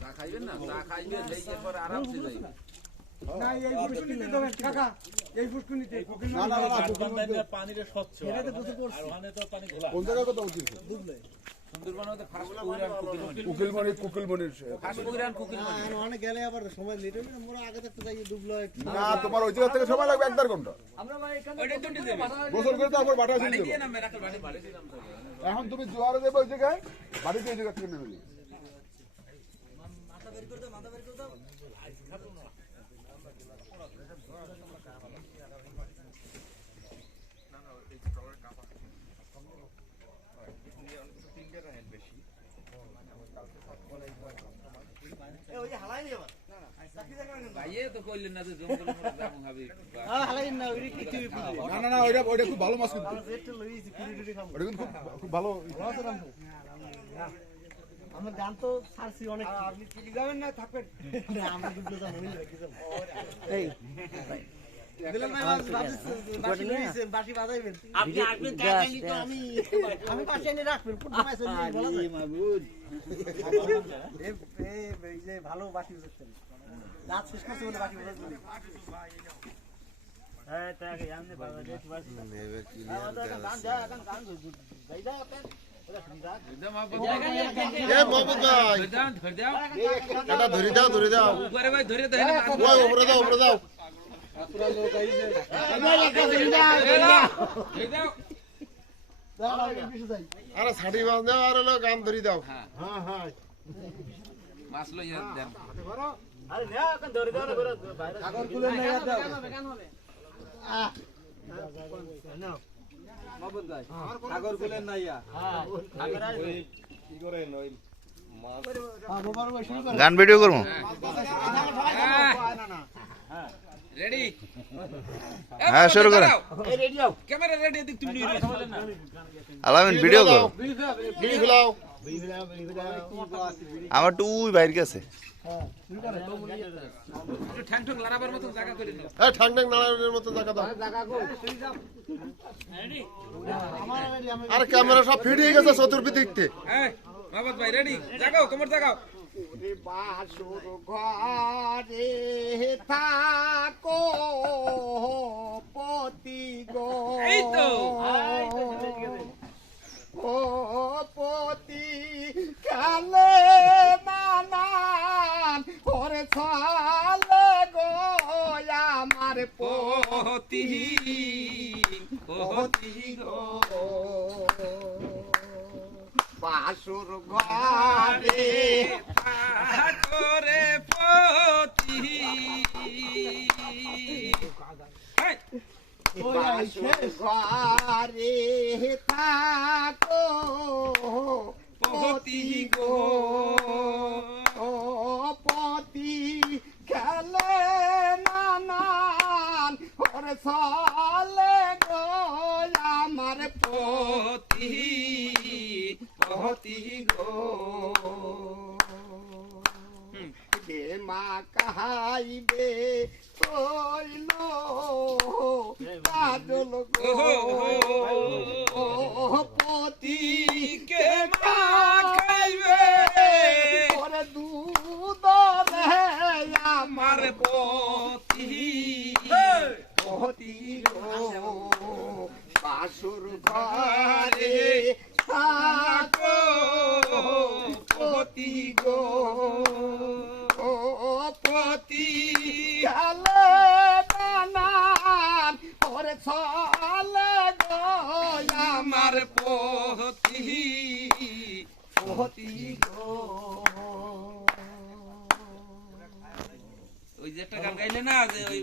চা খাইবেন না? চা খাইবেন লেগে পরে আরামসে যাইবেন। না এই ফুসকুনিতে দেবেন কাকা, এই ফুসকুনিতে। না না না পানিটা স্বচ্ছ আর ওখানে তো পানি ঘোলা। কোন জায়গায় কথা বলছিস? দুবলে সুন্দরবনে তো ফার্স্ট কুকিরান কুকিলমণির ফার্স্ট কুকিরান কুকিলমণি। অনেক গেলে আবার সময় লেট হবে না, মোরা আগে থাকতে যাই দুবলে। না তোমার ওই জায়গা থেকে সময় লাগবে 1.5 ঘন্টা। আমরা ভাই এখানে ওইটা তো দিতে দেবে। গোসল করে তারপর বাটা বাড়ি এসে দিয়ে দেবো। না মেরাকল বাড়ি দিলাম তো। এখন তুমি জোয়ারে যাবে ওই জায়গায়, বাড়িতে এই জায়গা থেকে নেমে যাবে। ওই যে হালাই নিয়ে ভাইয়ে তো কইলেন না যে জঙ্গল মরে যাবো ভাবি। হালাই না ওই কিছু না না না ওইটা খুব ভালো মাছ কিন্তু। যেটা লইছি কুড়ি খাবো। ওটা কিন্তু খুব ভালো। আমরা গান তো ছাড়ছি অনেক। আপনি চলে যাবেন না থাকবেন? না আমরা দুবলে যাব মনে রাখি যাব। এই দিলাম ভাই বাসি লইছেন, বাসি বাজাইবেন। আপনি আসবেন তাই তো আমি পাশে এনে রাখবেন। কোন সময় আছে বলা যায় মাহমুদ। এই যে ভালো বাসি বাজাচ্ছেন। রাত শেষ করতে বলে বাসি বাজাচ্ছেন। হ্যাঁ তাকে জানতে পারবে যে বাসি নেবে কি গান যা গান যাই যা আপনি এ বাবু ভাই ধরে দাও এটা ধরে দাও উপরে ভাই ধরে দাও ওই উপরে দাও পুরো লোক আইছে। আরে ছাড়ি মাছ দাও আর হলো গান ধরি দাও। হ্যাঁ হ্যাঁ মাছ লইয়া দেন। আরে না এখন ধরে দাও না বাইরে সাগর কুলে নিয়ে দাও। গান হবে নাও মাহবুব ভাই সাগর কুলে নাইয়া। হ্যাঁ কি করে নই মাছ। হ্যাঁ বাবার ভাই শুরু করো। গান ভিডিও করব। না না হ্যাঁ রেডি? হ্যাঁ শুরু করো। এই রেডি হও। ক্যামেরা রেডি দিক তুমি নিয়ে আসো। আলামিন ভিডিও করো। বিড়ি খোলাও। আমার টু বাইরে গেছে। হ্যাঁ শুরু করো। একটু ঠ্যাং ঠ্যাং লড়াবার মতো জায়গা করে নাও। এই ঠাং ঠাং নাড়ানোর মতো জায়গা দাও। জায়গা কো শুরু যাও। রেডি? আমার রেডি আমি। আরে ক্যামেরা সব ফিট হয়ে গেছে চতুর্দিকতে। এই মাহবুব ভাই রেডি? জাগাও কোমর জাগাও। ওরে বাসুর ঘরে থাকো পতি গো। এই তো ও পতি কালে নানান ওরে ছালে গো আমার পতি পতি গো বাসুর ঘরে করে পতি। এই বাসুর ঘরে থাকো পতি গো ও পতি খেলে নানান ওরে সালে গো আমার পতি পতি গো। হে মা কাহাইবে কইল কাজল গো ও পতি কে মা খাইবে ওরে দুধ রে আমার আমার পতি পতি গো বাসুর ঘরে থাকো পতি গো ও পতি গেলে নানান ওরে ছলে গো আমার আমার পতি পতি গো। ওই যে একটা গান গাইলে না যে ওই